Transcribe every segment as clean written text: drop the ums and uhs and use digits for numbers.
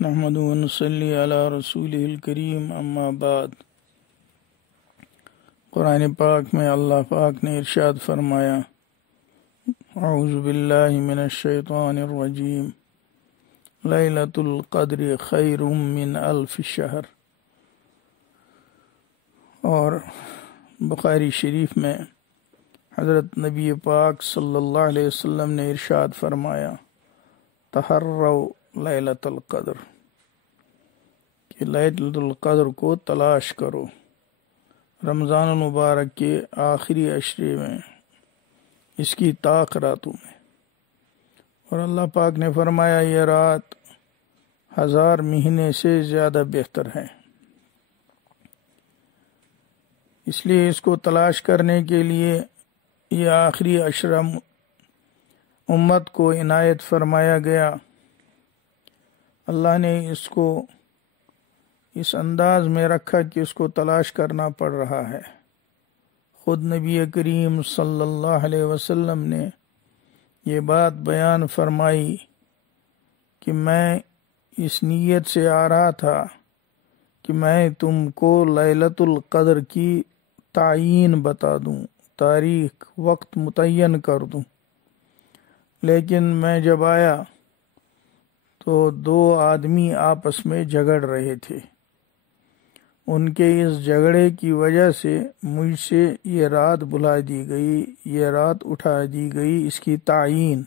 نحمد و نصلی علی رسولہ الکریم اما بعد۔ قرآن پاک میں اللہ پاک نے ارشاد فرمایا، اعوذ باللہ من الشیطان الرجیم، لیلۃ القدر خیر من الف شہر۔ اور بخاری شریف میں حضرت نبی پاک صلی اللہ علیہ وسلم نے ارشاد فرمایا، تحروا لیلۃ القدر، کہ لیلۃ القدر کو تلاش کرو رمضان المبارک کے آخری عشرے میں، اس کی طاق راتوں میں۔ اور اللہ پاک نے فرمایا یہ رات 1000 مہینے سے زیادہ بہتر ہے، اس لیے اس کو تلاش کرنے کے لیے یہ آخری عشرہ امت کو عنایت فرمایا گیا۔ اللہ نے اس کو اس انداز میں رکھا کہ اس کو تلاش کرنا پڑ رہا ہے۔ خود نبی کریم صلی اللہ علیہ وسلم نے یہ بات بیان فرمائی کہ میں اس نیت سے آ رہا تھا کہ میں تم کو لیلۃ القدر کی تعیین بتا دوں، تاریخ وقت متعین کر دوں، لیکن میں جب آیا تو 2 آدمی آپس میں جھگڑ رہے تھے۔ ان کے اس جھگڑے کی وجہ سے مجھ سے یہ رات بلا دی گئی، یہ رات اٹھا دی گئی، اس کی تعیین۔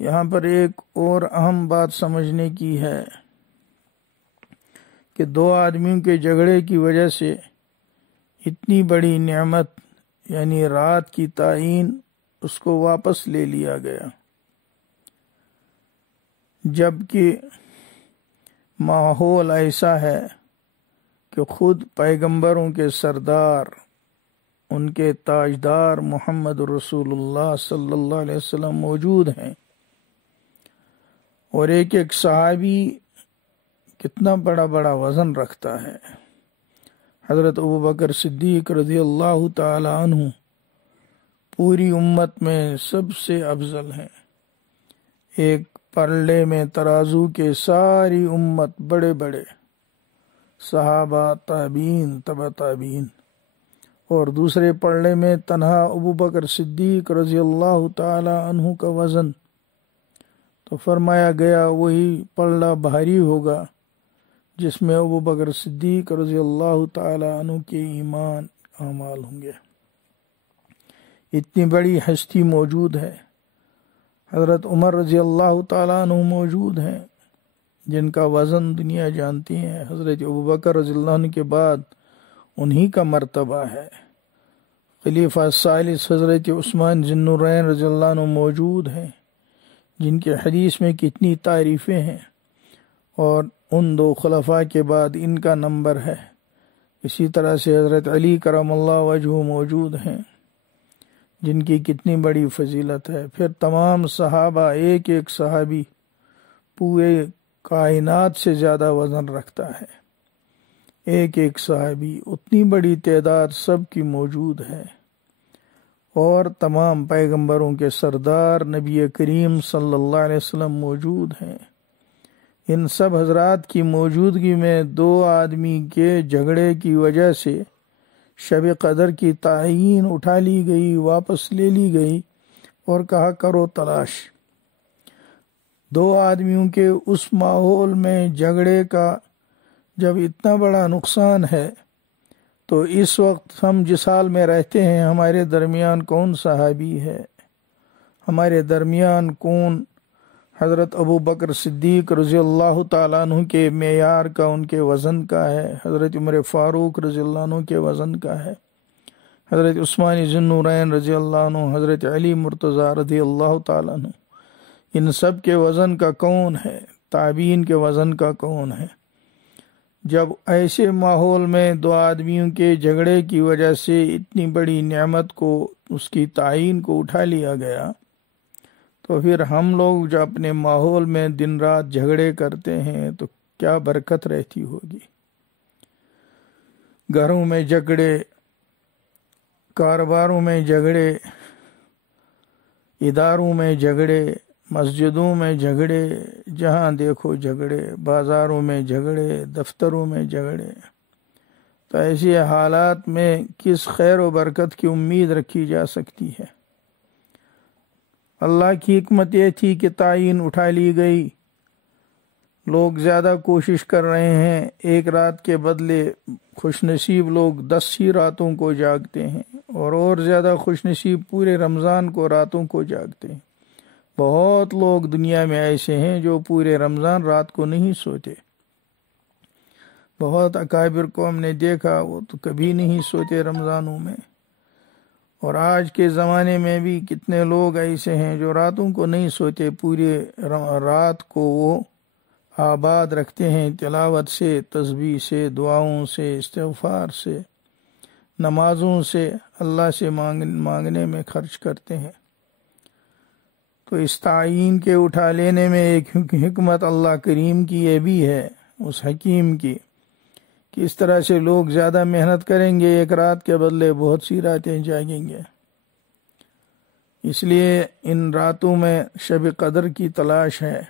یہاں پر ایک اور اہم بات سمجھنے کی ہے کہ 2 آدمیوں کے جھگڑے کی وجہ سے اتنی بڑی نعمت یعنی رات کی تعیین اس کو واپس لے لیا گیا، جبکہ ماحول ایسا ہے کہ خود پیغمبروں کے سردار، ان کے تاجدار محمد رسول اللہ صلی اللہ علیہ وسلم موجود ہیں، اور ایک ایک صحابی کتنا بڑا بڑا وزن رکھتا ہے۔ حضرت ابوبکر صدیق رضی اللہ تعالی عنہ پوری امت میں سب سے افضل ہیں۔ ایک پلڑے میں ترازو کے ساری امت، بڑے بڑے صحابہ، تابعین، تبع تابعین، اور دوسرے پلڑے میں تنہا ابوبکر صدیق رضی اللہ تعالی عنہ کا وزن۔ تو فرمایا گیا وہی پلڑا بھاری ہوگا جس میں ابوبکر صدیق رضی اللہ تعالی عنہ کے ایمان اعمال ہوں گے۔ اتنی بڑی ہستی موجود ہے۔ حضرت عمر رضی اللہ تعالیٰ عنہ موجود ہیں، جن کا وزن دنیا جانتی ہے۔ حضرت ابوبکر رضی اللہ عنہ کے بعد انہی کا مرتبہ ہے۔ خلیفہ ثالث حضرت عثمان ذی النورین رضی اللہ عنہ موجود ہیں، جن کے حدیث میں کتنی تعریفیں ہیں، اور ان 2 خلفاء کے بعد ان کا نمبر ہے۔ اسی طرح سے حضرت علی کرم اللہ وجہہ موجود ہیں، جن کی کتنی بڑی فضیلت ہے۔ پھر تمام صحابہ، ایک ایک صحابی پورے کائنات سے زیادہ وزن رکھتا ہے۔ ایک ایک صحابی، اتنی بڑی تعداد سب کی موجود ہے، اور تمام پیغمبروں کے سردار نبی کریم صلی اللہ علیہ وسلم موجود ہیں۔ ان سب حضرات کی موجودگی میں 2 آدمی کے جھگڑے کی وجہ سے شب قدر کی تعیین اٹھا لی گئی، واپس لے لی گئی، اور کہا کرو تلاش۔ 2 آدمیوں کے اس ماحول میں جھگڑے کا جب اتنا بڑا نقصان ہے، تو اس وقت ہم جس حال میں رہتے ہیں، ہمارے درمیان کون صحابی ہے، ہمارے درمیان کون حضرت ابوبکر صدیق رضی اللہ تعالیٰ عنہ کے معیار کا، ان کے وزن کا ہے، حضرت عمر فاروق رضی اللہ عنہ کے وزن کا ہے، حضرت عثمان ذی النورین رضی اللہ عنہ، حضرت علی مرتضیٰ رضی اللہ تعالیٰ عنہ، ان سب کے وزن کا کون ہے، تابعین کے وزن کا کون ہے؟ جب ایسے ماحول میں 2 آدمیوں کے جھگڑے کی وجہ سے اتنی بڑی نعمت کو، اس کی تعیین کو اٹھا لیا گیا، تو پھر ہم لوگ جو اپنے ماحول میں دن رات جھگڑے کرتے ہیں تو کیا برکت رہتی ہوگی۔ گھروں میں جھگڑے، کاروباروں میں جھگڑے، اداروں میں جھگڑے، مسجدوں میں جھگڑے، جہاں دیکھو جھگڑے، بازاروں میں جھگڑے، دفتروں میں جھگڑے، تو ایسے حالات میں کس خیر و برکت کی امید رکھی جا سکتی ہے؟ اللہ کی حکمت یہ تھی کہ تعین اٹھا لی گئی، لوگ زیادہ کوشش کر رہے ہیں، ایک رات کے بدلے خوش نصیب لوگ 10 ہی راتوں کو جاگتے ہیں، اور زیادہ خوش نصیب پورے رمضان کو راتوں کو جاگتے ہیں۔ بہت لوگ دنیا میں ایسے ہیں جو پورے رمضان رات کو نہیں سوتے۔ بہت اکابر کو ہم نے دیکھا، وہ تو کبھی نہیں سوتے رمضانوں میں۔ اور آج کے زمانے میں بھی کتنے لوگ ایسے ہیں جو راتوں کو نہیں سوتے، پورے رات کو وہ آباد رکھتے ہیں، تلاوت سے، تسبیح سے، دعاؤں سے، استغفار سے، نمازوں سے، اللہ سے مانگنے میں خرچ کرتے ہیں۔ تو اس تعین کے اٹھا لینے میں ایک حکمت اللہ کریم کی یہ بھی ہے، اس حکیم کی، کہ اس طرح سے لوگ زیادہ محنت کریں گے، ایک رات کے بدلے بہت سی راتیں جاگیں گے۔ اس لیے ان راتوں میں شب قدر کی تلاش ہے،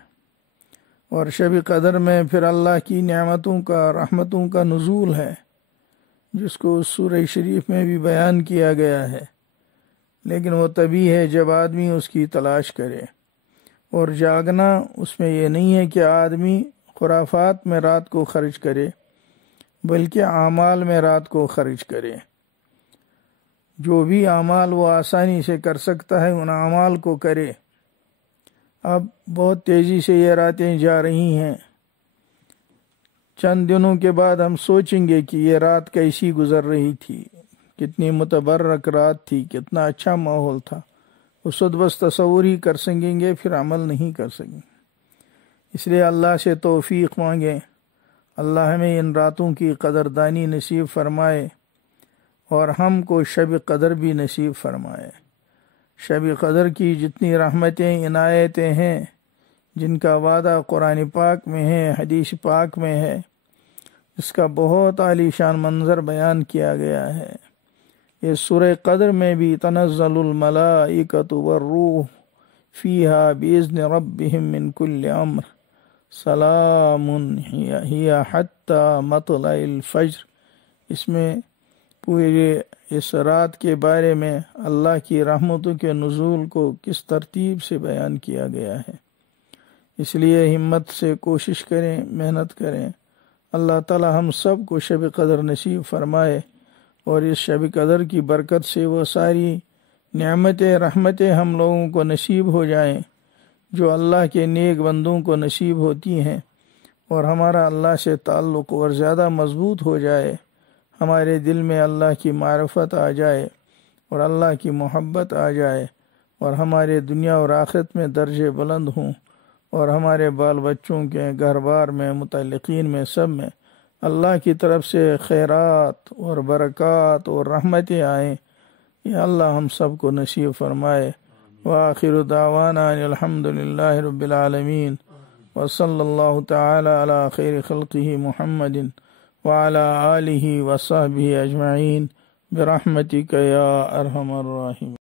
اور شب قدر میں پھر اللہ کی نعمتوں کا، رحمتوں کا نزول ہے، جس کو سورہ شریف میں بھی بیان کیا گیا ہے۔ لیکن وہ تبھی ہے جب آدمی اس کی تلاش کرے، اور جاگنا اس میں یہ نہیں ہے کہ آدمی خرافات میں رات کو خرچ کرے، بلکہ اعمال میں رات کو خرچ کرے۔ جو بھی اعمال وہ آسانی سے کر سکتا ہے ان اعمال کو کرے۔ اب بہت تیزی سے یہ راتیں جا رہی ہیں، چند دنوں کے بعد ہم سوچیں گے کہ یہ رات کیسی گزر رہی تھی، کتنی متبرک رات تھی، کتنا اچھا ماحول تھا۔ اس وقت بس تصور ہی کر سکیں گے، پھر عمل نہیں کر سکیں۔ اس لیے اللہ سے توفیق مانگیں، اللہ ہمیں ان راتوں کی قدردانی نصیب فرمائے، اور ہم کو شب قدر بھی نصیب فرمائے۔ شب قدر کی جتنی رحمتیں، عنایتیں ہیں، جن کا وعدہ قرآن پاک میں ہے، حدیث پاک میں ہے، اس کا بہت عالی شان منظر بیان کیا گیا ہے۔ یہ سورہ قدر میں بھی تنزل الملائکۃ والروح فیہا بإذن ربہم من کل امر سلام ہی حتی مطلع الفجر۔ اس میں پورے اس رات کے بارے میں اللہ کی رحمتوں کے نزول کو کس ترتیب سے بیان کیا گیا ہے۔ اس لیے ہمت سے کوشش کریں، محنت کریں۔ اللہ تعالی ہم سب کو شب قدر نصیب فرمائے، اور اس شب قدر کی برکت سے وہ ساری نعمتیں، رحمتیں ہم لوگوں کو نصیب ہو جائیں جو اللہ کے نیک بندوں کو نصیب ہوتی ہیں، اور ہمارا اللہ سے تعلق اور زیادہ مضبوط ہو جائے، ہمارے دل میں اللہ کی معرفت آ جائے، اور اللہ کی محبت آ جائے، اور ہمارے دنیا اور آخرت میں درجے بلند ہوں، اور ہمارے بال بچوں کے گھر بار میں، متعلقین میں، سب میں اللہ کی طرف سے خیرات اور برکات اور رحمتیں آئیں۔ یہ اللہ ہم سب کو نصیب فرمائے۔ وآخر دعوانا ان الحمد للہ رب العالمین، وصلی اللہ تعالی علی خیر خلقہ محمد وعلی آلہ وصحبہ اجمعین برحمتک یا ارحم الراحمین۔